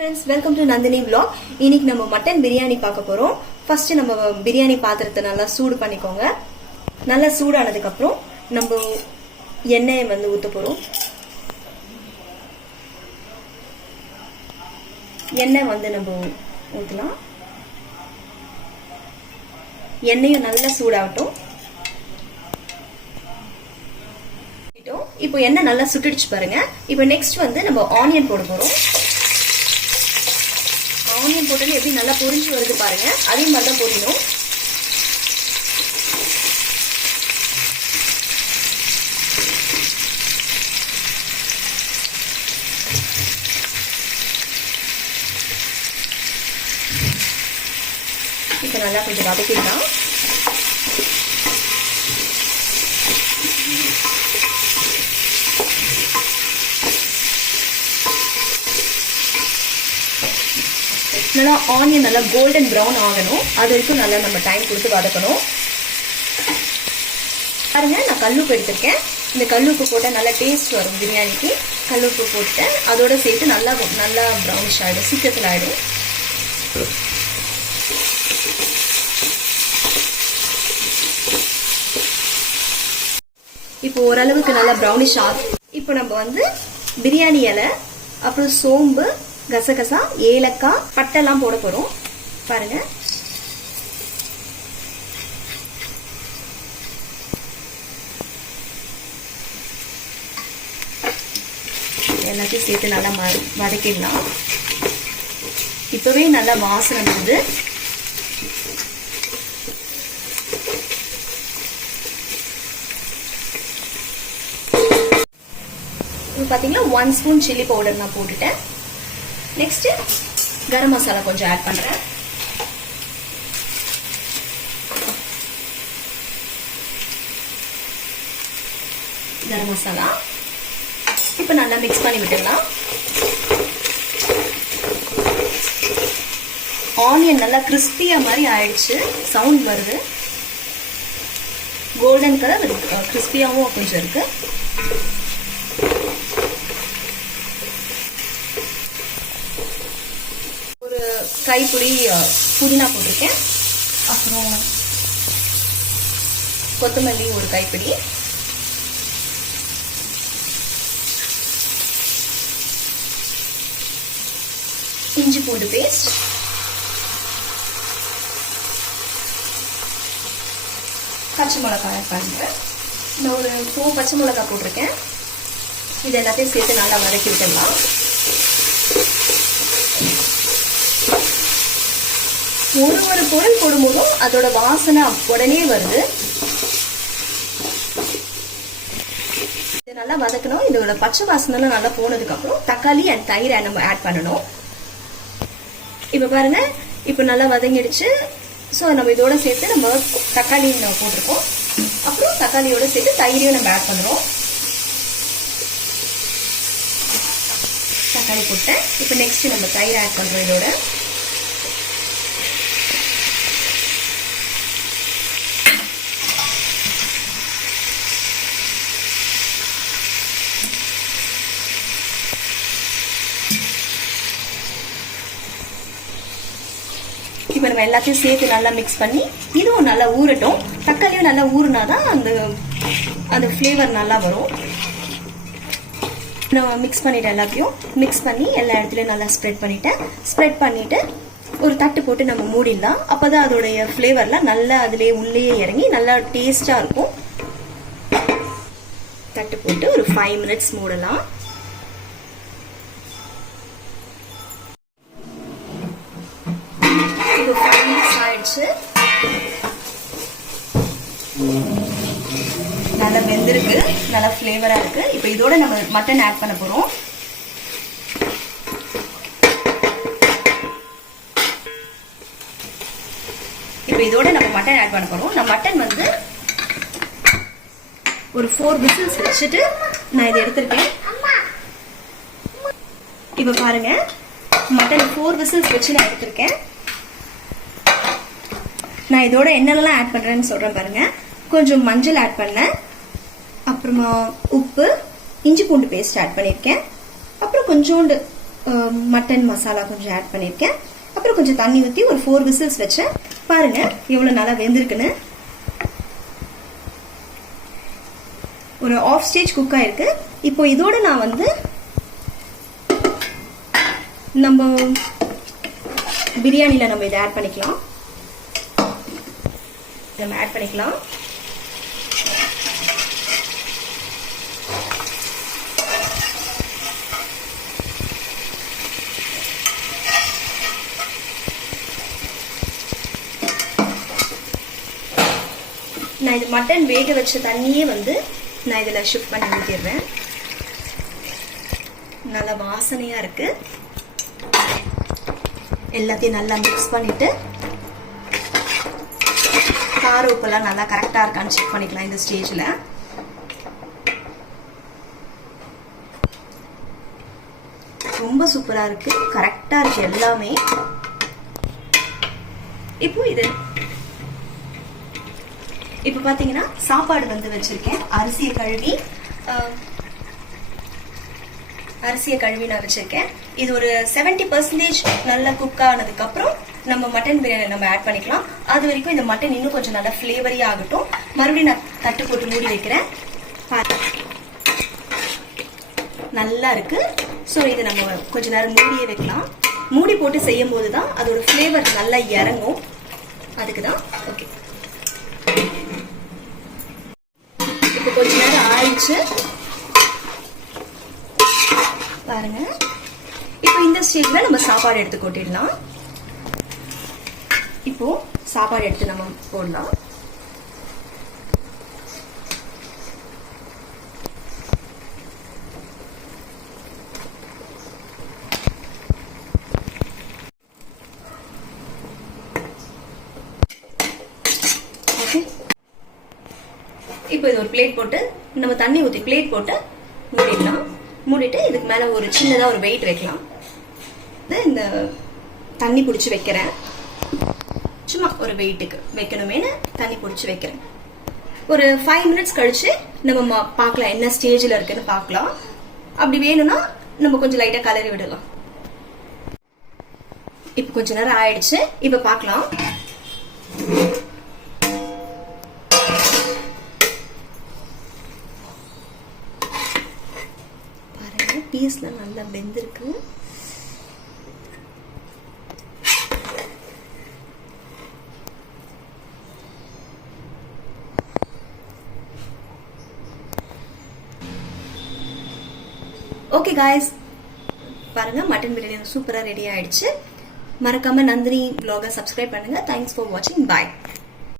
Friends, welcome to Nandini vlog. இன்னைக்கு நம்ம mutton biryani பார்க்க போறோம். ஃபர்ஸ்ட் நம்ம பிரியாணி பாத்திரத்தை நல்லா சூடு பண்ணிக்கோங்க. நல்லா சூடானதுக்கு அப்புறம் நம்ம எண்ணெயை ஊத்த போறோம். எண்ணெய் நம்ம ஊத்தலாம். எண்ணெயும் நல்லா சூடாகட்டும். இப்போ எண்ணெய் நல்லா சுட்டுடுச்சு பாருங்க. இப்போ நெக்ஸ்ட் நம்ம ஆனியன் போட போறோம். ஆனியன் போட்டது எப்படி நல்லா பொரிஞ்சு வருது பாருங்க. அதே மாதிரி தான் பொரியணும். இப்போ நல்லா கொஞ்சம் வதக்கிடலாம். நல்லா ஆனியன் நல்லா கோல்டன் ப்ரௌன் ஆகணும். அது வரைக்கும் நல்லா நம்ம டைம் கொடுத்து வதக்கணும். பாருங்க, நான் கல்லுப்பு எடுத்திருக்கேன். இந்த கல்லுப்பு போட்டால் நல்லா டேஸ்ட் வரும் பிரியாணிக்கு. கல்லுப்பு போட்டுட்டேன். அதோட சேர்த்து நல்லா நல்லா ப்ரௌனிஷ் ஆகிடும், சீக்கிரத்தில் ஆகிடும். இப்போ ஓரளவுக்கு நல்லா ப்ரௌனிஷ் ஆகும். இப்போ நம்ம பிரியாணி இலை, அப்புறம் சோம்பு, கசகசா, ஏலக்காய், பட்டெல்லாம் போட போறோம். பாருங்க, எல்லாத்தையும் சேர்த்து நல்லா வதக்கிடலாம். இப்பவே நல்லா வாசனை வருது. பாத்தீங்கன்னா 1 ஸ்பூன் சில்லி பவுடர் நான் போட்டுட்டேன். நெக்ஸ்ட் கரம் மசாலா கொஞ்சம் ஆட் பண்றேன். கரம் மசாலா இப்ப நல்லா மிக்ஸ் பண்ணி விட்டுடலாம். ஆனியன் நல்லா கிறிஸ்பியா மாதிரி ஆயிடுச்சு. சவுண்ட் வருது. கோல்டன் கலர் கிறிஸ்பியாவும் கொஞ்சம் இருக்கு. கைப்பிடி புதினா போட்டிருக்கேன். அப்புறம் கொத்தமல்லி ஒரு கைப்பிடி, இஞ்சி பூண்டு பேஸ்ட், பச்சை மிளகாய் பாருங்க. நான் ஒரு 4 பச்சை மிளகாய் போட்டிருக்கேன். இது எல்லாத்தையும் சேர்த்து நல்லா வதக்கி விட்டுடலாம். ஒரு பொருள் போடும்போதும் அதோட வாசனை உடனே வருது. இது நல்லா வதக்கணும். இதோட பச்சை வாசனை நல்லா போனதுக்கு அப்புறம் தக்காளி அண்ட் தயிரை நம்ம ஆட் பண்ணணும். இப்ப பாருங்க, இப்ப நல்லா வதங்கிடுச்சு. ஸோ நம்ம இதோட சேர்த்து நம்ம தக்காளி போட்டிருக்கோம். அப்புறம் தக்காளியோட சேர்த்து தயிரையும் நம்ம ஆட் பண்ணுறோம். தக்காளி போட்டேன். இப்போ நெக்ஸ்ட் நம்ம தயிர் ஆட் பண்றோம். இதோட இப்போ நம்ம எல்லாத்தையும் சேர்த்து நல்லா மிக்ஸ் பண்ணி இதுவும் நல்லா ஊறட்டும். தக்காளியும் நல்லா ஊறினாதான் அந்த ஃப்ளேவர் நல்லா வரும். நான் மிக்ஸ் பண்ணிட்டேன். எல்லாத்தையும் மிக்ஸ் பண்ணி எல்லா இடத்துலையும் நல்லா ஸ்ப்ரெட் பண்ணிட்டு ஒரு தட்டு போட்டு நம்ம மூடிடலாம். அப்போதான் அதோடைய ஃப்ளேவர்லாம் நல்லா அதுலேயே உள்ளேயே இறங்கி நல்லா டேஸ்டா இருக்கும். தட்டு போட்டு ஒரு 5 மினிட்ஸ் மூடலாம். இது 5 மினிட்ஸ் ஆயிடுச்சு. நல்லா வெந்திருக்கு, நல்லா ஃப்ளேவரா இருக்கு. இப்போ இதோட நம்ம மட்டன் ஆட் பண்ண போறோம். இப்போ இதோட நம்ம மட்டன் ஆட் பண்ண போறோம். நான் மட்டன் ஒரு 4 விசில்ஸ் வச்சுட்டு நான் இதை எடுத்திருக்கேன். இப்போ பாருங்க, மட்டன் 4 விசில்ஸ் வச்சு நான் எடுத்திருக்கேன். நான் இதோட என்னெல்லாம் ஆட் பண்றேன்னு சொல்றேன் பாருங்க. கொஞ்சம் மஞ்சள் ஆட் பண்ணேன். அப்புறமா உப்பு, இஞ்சி பூண்டு பேஸ்ட் ஆட் பண்ணியிருக்கேன். அப்புறம் கொஞ்சோண்டு மட்டன் மசாலா கொஞ்சம் ஆட் பண்ணியிருக்கேன். அப்புறம் கொஞ்சம் தண்ணி ஊற்றி ஒரு 4 விசில்ஸ் வச்சேன். பாருங்க எவ்வளவு நல்லா வெந்திருக்குன்னு. ஒரு ஆஃப் ஸ்டேஜ் குக் ஆயிருக்கு. இப்போ இதோட நான் வந்து நம்ம பிரியாணில நம்ம இதை ஆட் பண்ணிக்கலாம். நம்ம ஆட் பண்ணிக்கலாம். நான் இது மட்டன் வேக வச்ச தண்ணியே வந்து நான் இதில் ஷிஃப்ட் பண்ணி ஊற்றிடுறேன். நல்லா வாசனையா இருக்கு. எல்லாத்தையும் நல்லா மிக்ஸ் பண்ணிட்டு கார உப்பெல்லாம் நல்லா கரெக்டா இருக்கான்னு செக் பண்ணிக்கலாம். இந்த ஸ்டேஜ்ல ரொம்ப சூப்பரா இருக்கு, கரெக்டா இருக்கு எல்லாமே. இப்போ பாத்தீங்கன்னா சாப்பாடு வந்து வச்சிருக்கேன். அரிசியை கழுவி நான் வச்சிருக்கேன். இது ஒரு 70% நல்லா குக் ஆனதுக்கு அப்புறம் நம்ம மட்டன் பிரியாணி நம்ம ஆட் பண்ணிக்கலாம். அது வரைக்கும் இந்த மட்டன் இன்னும் கொஞ்சம் நல்லா ஃபிளேவரியா ஆகட்டும். மறுபடியும் நான் தட்டு போட்டு மூடி வைக்கிறேன். நல்லா இருக்கு. ஸோ இதை நம்ம கொஞ்ச நேரம் மூடியே வைக்கலாம். மூடி போட்டு செய்யும் போதுதான் அதோட ஃபிளேவர் நல்லா இறங்கும். அதுக்குதான். ஓகே, இப்போ கொஞ்ச நேரம் ஆயிடுச்சு பாருங்க. இப்போ இந்த ஸ்டேஜ்ல நம்ம சாப்பாடு எடுத்து கொட்டிடலாம். இப்போ சாப்பாடு எடுத்து நம்ம போடலாம். இப்போ இது ஒரு பிளேட் போட்டு நம்ம தண்ணி ஊற்றி பிளேட் போட்டு மூடிடலாம். மூடிட்டு இதுக்கு மேல ஒரு சின்னதா ஒரு வெயிட் வைக்கலாம். இந்த தண்ணி பிடிச்சி வைக்கிறேன். சும்மா ஒரு வெயிட்டுக்கு வைக்கணுமேனு தண்ணி பிடிச்சி வைக்கிறேன். ஒரு 5 மினிட்ஸ் கழிச்சு நம்ம பார்க்கலாம் என்ன ஸ்டேஜ்ல இருக்குன்னு பார்க்கலாம். அப்படி வேணும்னா நம்ம கொஞ்சம் லைட்டா கலரி விடலாம். இப்போ கொஞ்ச நேரம் ஆயிடுச்சு. இப்ப பார்க்கலாம். பீஸ்ல நல்லா வெந்திருக்கு. ஓகே காய்ஸ், பாருங்க மட்டன் பிரியாணி சூப்பரா ரெடி ஆயிடுச்சு. மறக்காம நந்தினி vlog-ஐ சப்ஸ்கிரைப் பண்ணுங்க. தேங்க்ஸ் ஃபார் வாட்சிங். பாய்.